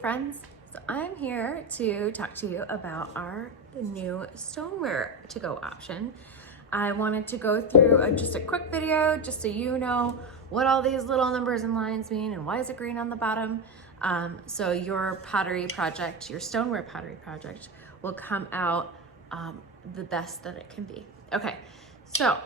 friends, so I'm here to talk to you about our new Stoneware to-go option. I wanted to go through just a quick video just so you know what all these little numbers and lines mean and why is it green on the bottom. So your pottery project, your Stoneware pottery project will come out the best that it can be. Okay, so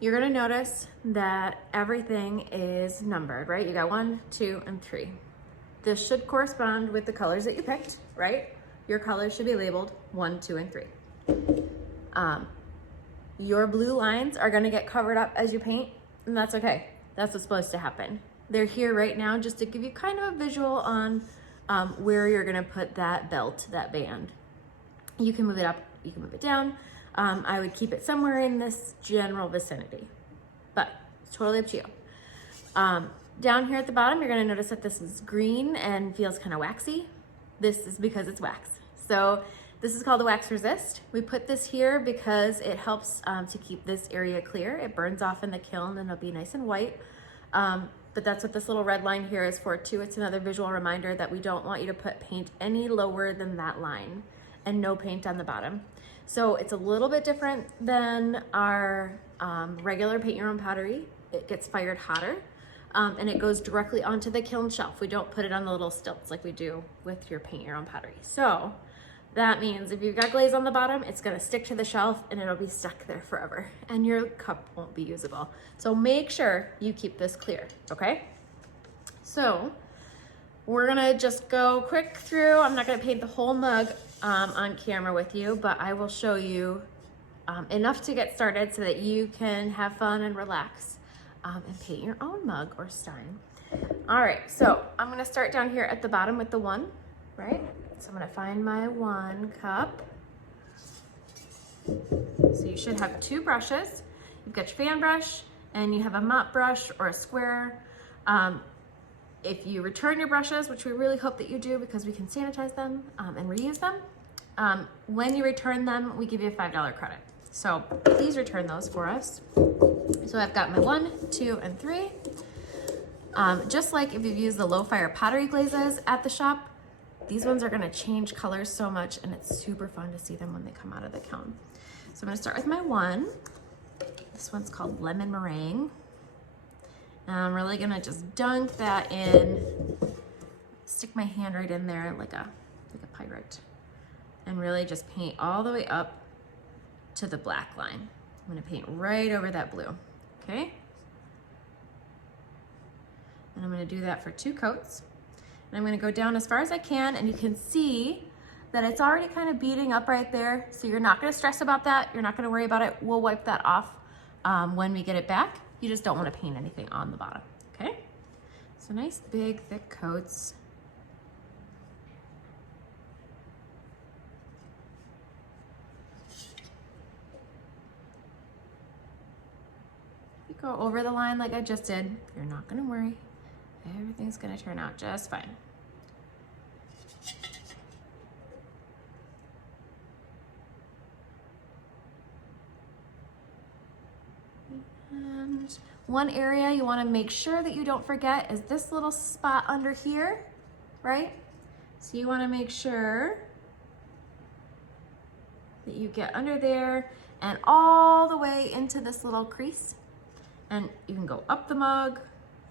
you're gonna notice that everything is numbered, right? You got 1, 2, and 3. This should correspond with the colors that you picked, right? Your colors should be labeled 1, 2, and 3. Your blue lines are gonna get covered up as you paint, and that's okay. That's what's supposed to happen. They're here right now just to give you kind of a visual on where you're gonna put that belt, that band. You can move it up, you can move it down. I would keep it somewhere in this general vicinity, but it's totally up to you. Down here at the bottom, you're gonna notice that this is green and feels kind of waxy. This is because it's wax. So this is called a wax resist. We put this here because it helps to keep this area clear. It burns off in the kiln and it'll be nice and white. But that's what this little red line here is for too. It's another visual reminder that we don't want you to put paint any lower than that line and no paint on the bottom. So it's a little bit different than our regular paint your own pottery. It gets fired hotter. And it goes directly onto the kiln shelf. We don't put it on the little stilts like we do with your paint your own pottery. So that means if you've got glaze on the bottom, it's gonna stick to the shelf and it'll be stuck there forever and your cup won't be usable. So make sure you keep this clear, okay? So we're gonna just go quick through. I'm not gonna paint the whole mug on camera with you, but I will show you enough to get started so that you can have fun and relax. And paint your own mug or stein. All right, so I'm gonna start down here at the bottom with the 1, right? So I'm gonna find my 1 cup. So you should have 2 brushes. You've got your fan brush and you have a mop brush or a square. If you return your brushes, which we really hope that you do because we can sanitize them and reuse them, when you return them, we give you a $5 credit. So please return those for us. So I've got my 1, 2, and 3. Just like if you've used the low fire pottery glazes at the shop, these ones are gonna change colors so much and it's super fun to see them when they come out of the kiln. So I'm gonna start with my 1. This one's called Lemon Meringue. And I'm really gonna just dunk that in, stick my hand right in there like a pirate, and really just paint all the way up to the black line. I'm gonna paint right over that blue, okay? And I'm gonna do that for 2 coats. And I'm gonna go down as far as I can, and you can see that it's already kind of beading up right there, so you're not gonna stress about that. You're not gonna worry about it. We'll wipe that off when we get it back. You just don't wanna paint anything on the bottom, okay? So nice, big, thick coats. Go over the line like I just did. You're not gonna worry. Everything's gonna turn out just fine. And one area you wanna make sure that you don't forget is this little spot under here, right? So you wanna make sure that you get under there and all the way into this little crease. And you can go up the mug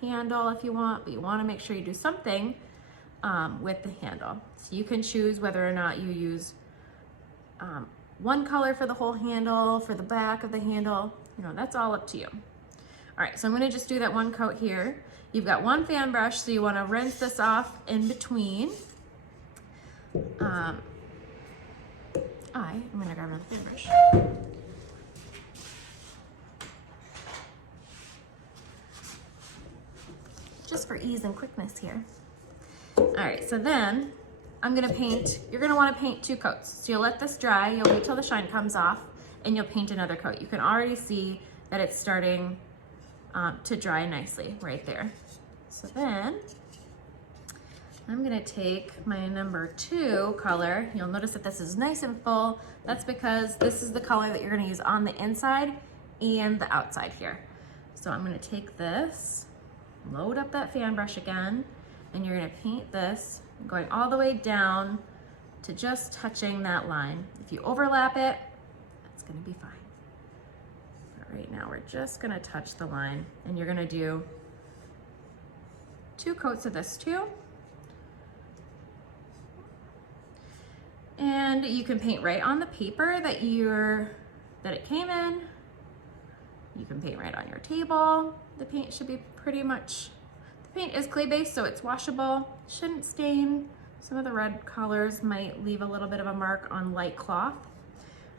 handle if you want, but you want to make sure you do something with the handle. So you can choose whether or not you use one color for the whole handle, for the back of the handle, you know, that's all up to you. All right, so I'm going to just do that 1 coat here. You've got 1 fan brush, so you want to rinse this off in between. I'm going to grab another fan brush. Just for ease and quickness here. All right, so then I'm gonna paint, you're gonna wanna paint 2 coats. So you'll let this dry, you'll wait till the shine comes off, and you'll paint another coat. You can already see that it's starting to dry nicely right there. So then I'm gonna take my number 2 color. You'll notice that this is nice and full. That's because this is the color that you're gonna use on the inside and the outside here. So I'm gonna take this, load up that fan brush again, and you're gonna paint this going all the way down to just touching that line. If you overlap it, that's gonna be fine. But right now we're just gonna touch the line, and you're gonna do 2 coats of this too. And you can paint right on the paper that it came in. You can paint right on your table. The paint should be pretty much, the paint is clay-based, so it's washable, shouldn't stain. Some of the red colors might leave a little bit of a mark on light cloth.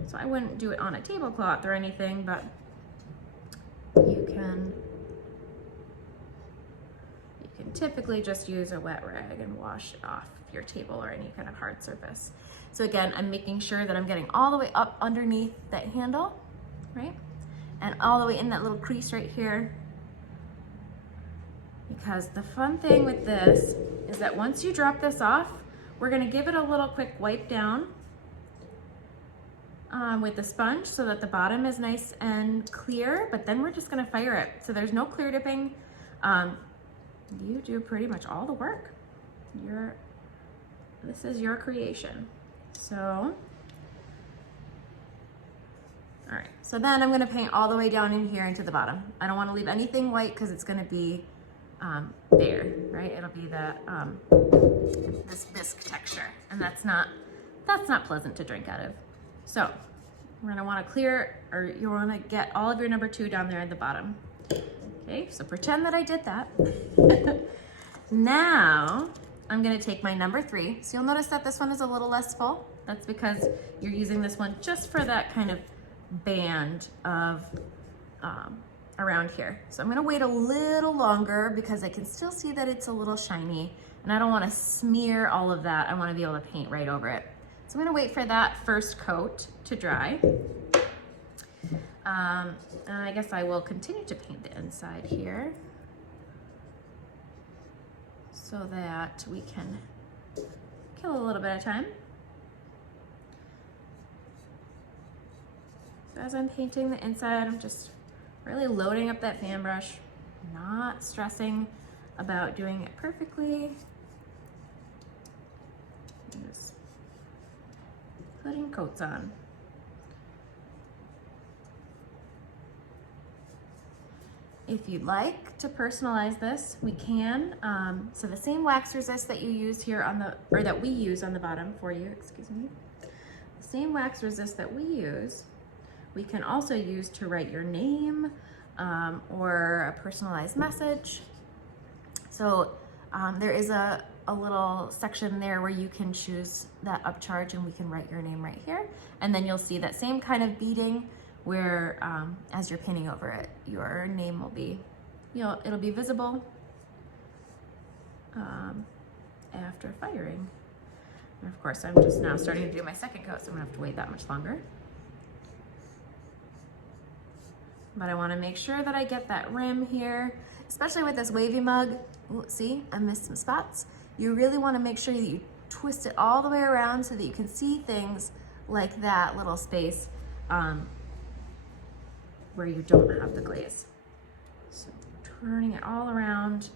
So I wouldn't do it on a tablecloth or anything, but you can typically just use a wet rag and wash it off your table or any kind of hard surface. So again, I'm making sure that I'm getting all the way up underneath that handle, right? And all the way in that little crease right here. Because the fun thing with this is that once you drop this off, we're gonna give it a little quick wipe down with the sponge so that the bottom is nice and clear, but then we're just gonna fire it. So there's no clear dipping. You do pretty much all the work. This is your creation. So, all right, so then I'm gonna paint all the way down in here into the bottom. I don't wanna leave anything white because it's gonna be bare, right? It'll be that, this bisque texture, and that's not pleasant to drink out of. So we're gonna wanna clear, or you wanna get all of your number 2 down there at the bottom. Okay, so pretend that I did that. Now, I'm gonna take my number 3. So you'll notice that this one is a little less full. That's because you're using this one just for that kind of band of around here. So I'm gonna wait a little longer because I can still see that it's a little shiny, and I don't wanna smear all of that. I wanna be able to paint right over it. So I'm gonna wait for that first coat to dry. And I guess I will continue to paint the inside here so that we can kill a little bit of time. So as I'm painting the inside, I'm just really loading up that fan brush, not stressing about doing it perfectly. And just putting coats on. If you'd like to personalize this, we can. So the same wax resist that you use here on the, or that we use on the bottom for you, excuse me. The same wax resist that we use, we can also use to write your name or a personalized message. So there is a little section there where you can choose that upcharge, and we can write your name right here. And then you'll see that same kind of beading where as you're painting over it, your name will be, it'll be visible after firing. And of course, I'm just now starting to do my second coat, so I'm gonna have to wait that much longer. But I wanna make sure that I get that rim here, especially with this wavy mug. Ooh, see, I missed some spots. You really wanna make sure that you twist it all the way around so that you can see things like that little space where you don't have the glaze. So turning it all around,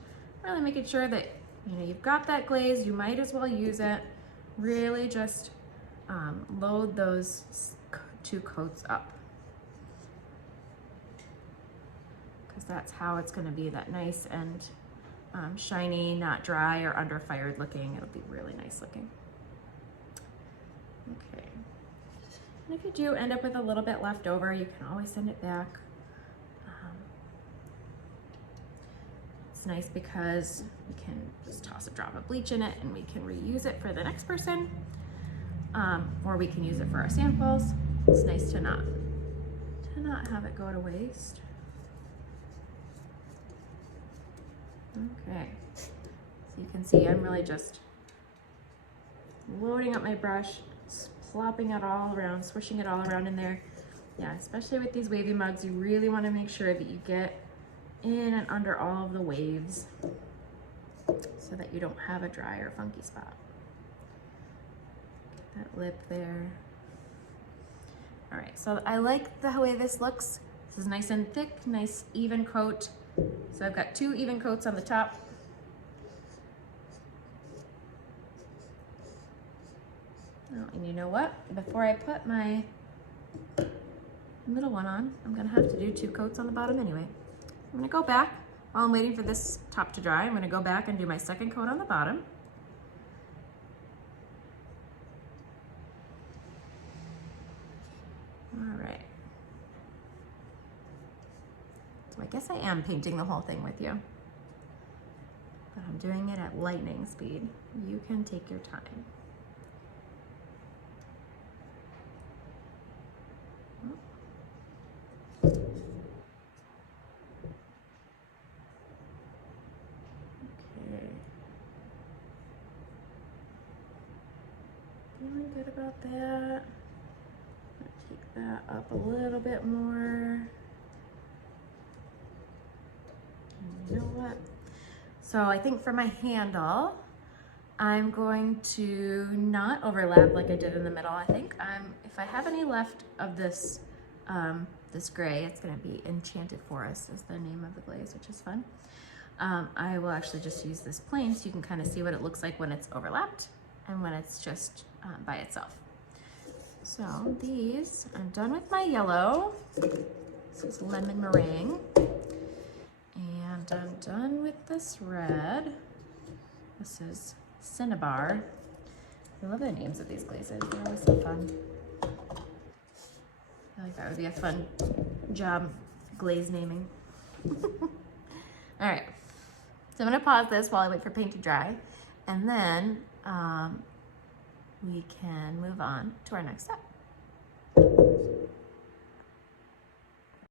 really making sure that you've got that glaze, you might as well use it. Really just load those 2 coats up, because that's how it's going to be that nice and shiny, not dry or under fired looking. It'll be really nice looking. Okay. And if you do end up with a little bit left over, you can always send it back. It's nice because we can just toss a drop of bleach in it and we can reuse it for the next person, or we can use it for our samples. It's nice to not have it go to waste. Okay, so you can see I'm really just loading up my brush, plopping it all around, swishing it all around in there. Yeah, especially with these wavy mugs, you really want to make sure that you get in and under all of the waves so that you don't have a dry or funky spot. Get that lip there. All right, so I like the way this looks. This is nice and thick, nice even coat. So I've got 2 even coats on the top. Oh, and you know what? Before I put my middle one on, I'm gonna have to do 2 coats on the bottom anyway. I'm gonna go back, while I'm waiting for this top to dry, I'm gonna go back and do my 2nd coat on the bottom. All right. So I guess I am painting the whole thing with you, but I'm doing it at lightning speed. You can take your time. Okay. Feeling good about that. Take that up a little bit more. And you know what? So I think for my handle, I'm going to not overlap like I did in the middle. I think if I have any left of this this gray, it's gonna be Enchanted Forest is the name of the glaze, which is fun. I will actually just use this plain so you can kind of see what it looks like when it's overlapped and when it's just by itself. So these, I'm done with my yellow. This is lemon meringue. And I'm done with this red. This is Cinnabar. I love the names of these glazes. They're always so fun. I feel like that would be a fun job, glaze naming. All right, so I'm gonna pause this while I wait for paint to dry, and then we can move on to our next step.